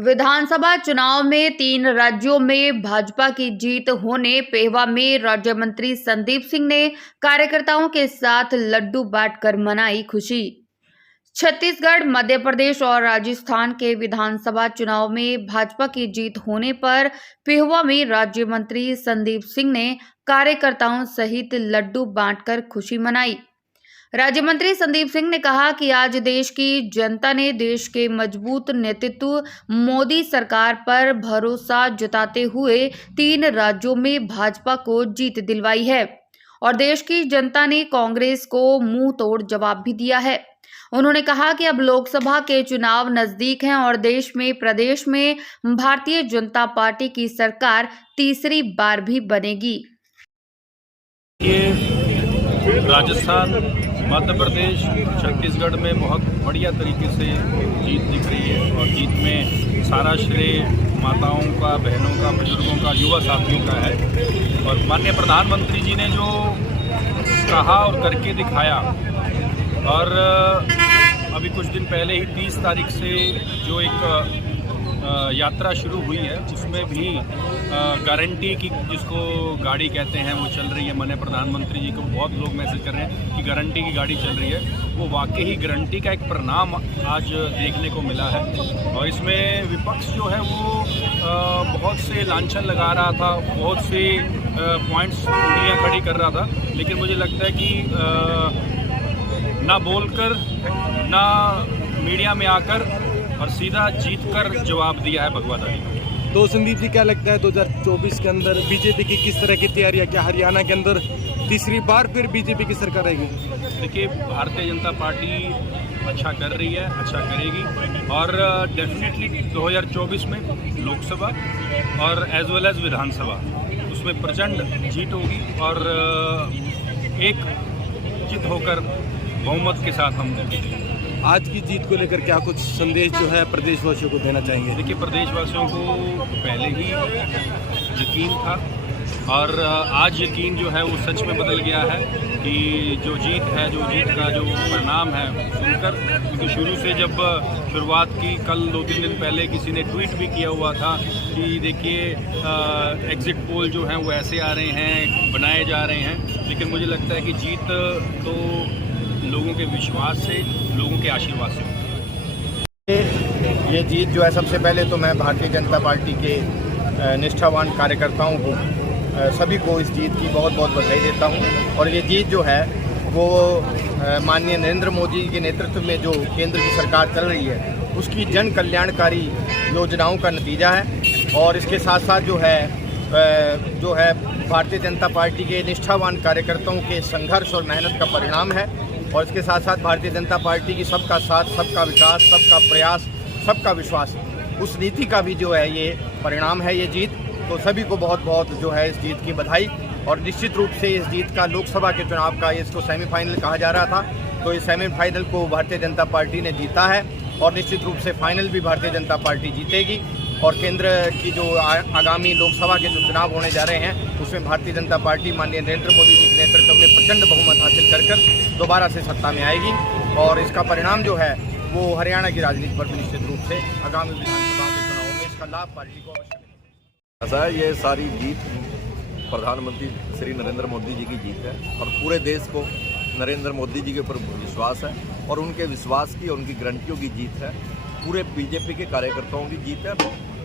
विधानसभा चुनाव में 3 राज्यों में भाजपा की जीत होने पेहवा में राज्य मंत्री संदीप सिंह ने कार्यकर्ताओं के साथ लड्डू बांटकर मनाई खुशी। छत्तीसगढ़, मध्य प्रदेश और राजस्थान के विधानसभा चुनाव में भाजपा की जीत होने पर पेहवा में राज्य मंत्री संदीप सिंह ने कार्यकर्ताओं सहित लड्डू बांटकर खुशी मनाई। राज्य मंत्री संदीप सिंह ने कहा कि आज देश की जनता ने देश के मजबूत नेतृत्व मोदी सरकार पर भरोसा जताते हुए 3 राज्यों में भाजपा को जीत दिलवाई है और देश की जनता ने कांग्रेस को मुंह तोड़ जवाब भी दिया है। उन्होंने कहा कि अब लोकसभा के चुनाव नजदीक हैं और देश में प्रदेश में भारतीय जनता पार्टी की सरकार तीसरी बार भी बनेगी। ये राजस्थान, मध्य प्रदेश, छत्तीसगढ़ में बहुत बढ़िया तरीके से जीत दिख रही है और जीत में सारा श्रेय माताओं का, बहनों का, बुजुर्गों का, युवा साथियों का है। और माननीय प्रधानमंत्री जी ने जो कहा और करके दिखाया, और अभी कुछ दिन पहले ही 30 तारीख से जो एक यात्रा शुरू हुई है उसमें भी गारंटी की, जिसको गाड़ी कहते हैं, वो चल रही है। माननीय प्रधानमंत्री जी को बहुत लोग मैसेज कर रहे हैं कि गारंटी की गाड़ी चल रही है। वो वाकई ही गारंटी का एक परिणाम आज देखने को मिला है। और इसमें विपक्ष जो है वो बहुत से लांछन लगा रहा था, बहुत से पॉइंट्स उंगलियां खड़ी कर रहा था, लेकिन मुझे लगता है कि ना बोलकर, ना मीडिया में आकर और सीधा जीतकर जवाब दिया है भगवा दाढ़ी। तो संदीप जी, क्या लगता है 2024 के अंदर बीजेपी की किस तरह की तैयारियां, क्या हरियाणा के अंदर तीसरी बार फिर बीजेपी की सरकार आएगी? देखिए, भारतीय जनता पार्टी अच्छा कर रही है, अच्छा करेगी और डेफिनेटली 2024 में लोकसभा और एज वेल एज विधानसभा उसमें प्रचंड जीत होगी और एक चित होकर बहुमत के साथ हम जीतेंगे। आज की जीत को लेकर क्या कुछ संदेश जो है प्रदेशवासियों को देना चाहेंगे? देखिए, प्रदेशवासियों को पहले ही यकीन था और आज यकीन जो है वो सच में बदल गया है कि जो जीत है, जो जीत का जो परिणाम है सुनकर, क्योंकि शुरू से जब शुरुआत की, कल 2-3 दिन पहले किसी ने ट्वीट भी किया हुआ था कि देखिए एग्जिट पोल जो हैं वो ऐसे आ रहे हैं, बनाए जा रहे हैं, लेकिन मुझे लगता है कि जीत तो लोगों के विश्वास से, लोगों के आशीर्वाद से। ये जीत जो है, सबसे पहले तो मैं भारतीय जनता पार्टी के निष्ठावान कार्यकर्ताओं को, सभी को इस जीत की बहुत बहुत बधाई देता हूँ। और ये जीत जो है वो माननीय नरेंद्र मोदी के नेतृत्व में जो केंद्र की सरकार चल रही है उसकी जन कल्याणकारी योजनाओं का नतीजा है। और इसके साथ साथ जो है भारतीय जनता पार्टी के निष्ठावान कार्यकर्ताओं के संघर्ष और मेहनत का परिणाम है। और इसके साथ साथ भारतीय जनता पार्टी की सबका साथ, सबका विकास, सबका प्रयास, सबका विश्वास, उस नीति का भी जो है ये परिणाम है ये जीत। तो सभी को बहुत बहुत जो है इस जीत की बधाई। और निश्चित रूप से इस जीत का लोकसभा के चुनाव का, इसको सेमीफाइनल कहा जा रहा था, तो इस सेमीफाइनल को भारतीय जनता पार्टी ने जीता है और निश्चित रूप से फाइनल भी भारतीय जनता पार्टी जीतेगी। और केंद्र की जो आगामी लोकसभा के जो चुनाव होने जा रहे हैं उसमें भारतीय जनता पार्टी माननीय नरेंद्र मोदी जी के नेतृत्व में प्रचंड बहुमत हासिल कर दोबारा से सत्ता में आएगी। और इसका परिणाम जो है वो हरियाणा की राजनीति पर भी निश्चित रूप से आगामी विधानसभा के चुनावों में इसका लाभ पार्टी को अवश्य मिलेगा। ऐसा है, ये सारी जीत प्रधानमंत्री श्री नरेंद्र मोदी जी की जीत है और पूरे देश को नरेंद्र मोदी जी के ऊपर विश्वास है और उनके विश्वास की, उनकी गारंटियों की जीत है। पूरे बीजेपी के कार्यकर्ताओं की जीत है,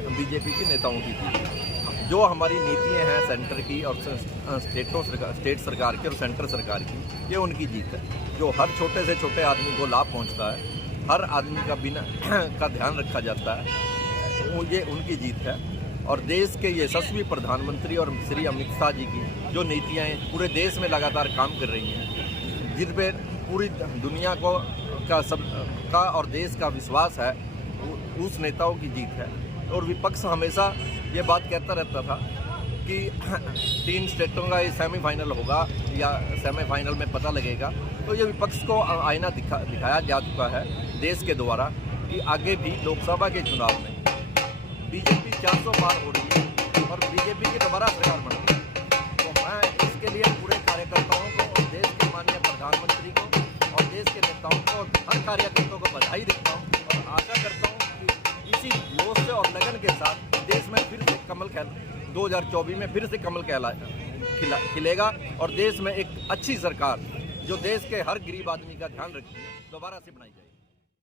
बीजेपी के नेताओं की जीत है। जो हमारी नीतियां हैं सेंटर की और स्टेट सरकार की और सेंटर सरकार की, ये उनकी जीत है। जो हर छोटे से छोटे आदमी को लाभ पहुंचता है, हर आदमी का बिना का ध्यान रखा जाता है, वो ये उनकी जीत है। और देश के यशस्वी प्रधानमंत्री और श्री अमित शाह जी की जो नीतियाँ पूरे देश में लगातार काम कर रही हैं, जिन पर पूरी दुनिया को का और देश का विश्वास है, उस नेताओं की जीत है। और विपक्ष हमेशा ये बात कहता रहता था कि 3 स्टेटों का ये सेमीफाइनल होगा या सेमीफाइनल में पता लगेगा। तो ये विपक्ष को आईना दिखाया जा चुका है देश के द्वारा कि आगे भी लोकसभा के चुनाव में बीजेपी 400 पार हो रही है और बीजेपी की दोबारा सरकार बन रही है। तो मैं इसके लिए पूरे कार्यकर्ताओं को और देश के माननीय प्रधानमंत्री को और देश के नेताओं को, हर कार्यकर्ताओं को बधाई देता हूँ और आशा करता हूँ कि इसी जोश से और लगन के साथ देश में फिर से कमल 2024 में फिर से कमल खिलेगा और देश में एक अच्छी सरकार जो देश के हर गरीब आदमी का ध्यान रखती है दोबारा से बनाई जाएगी।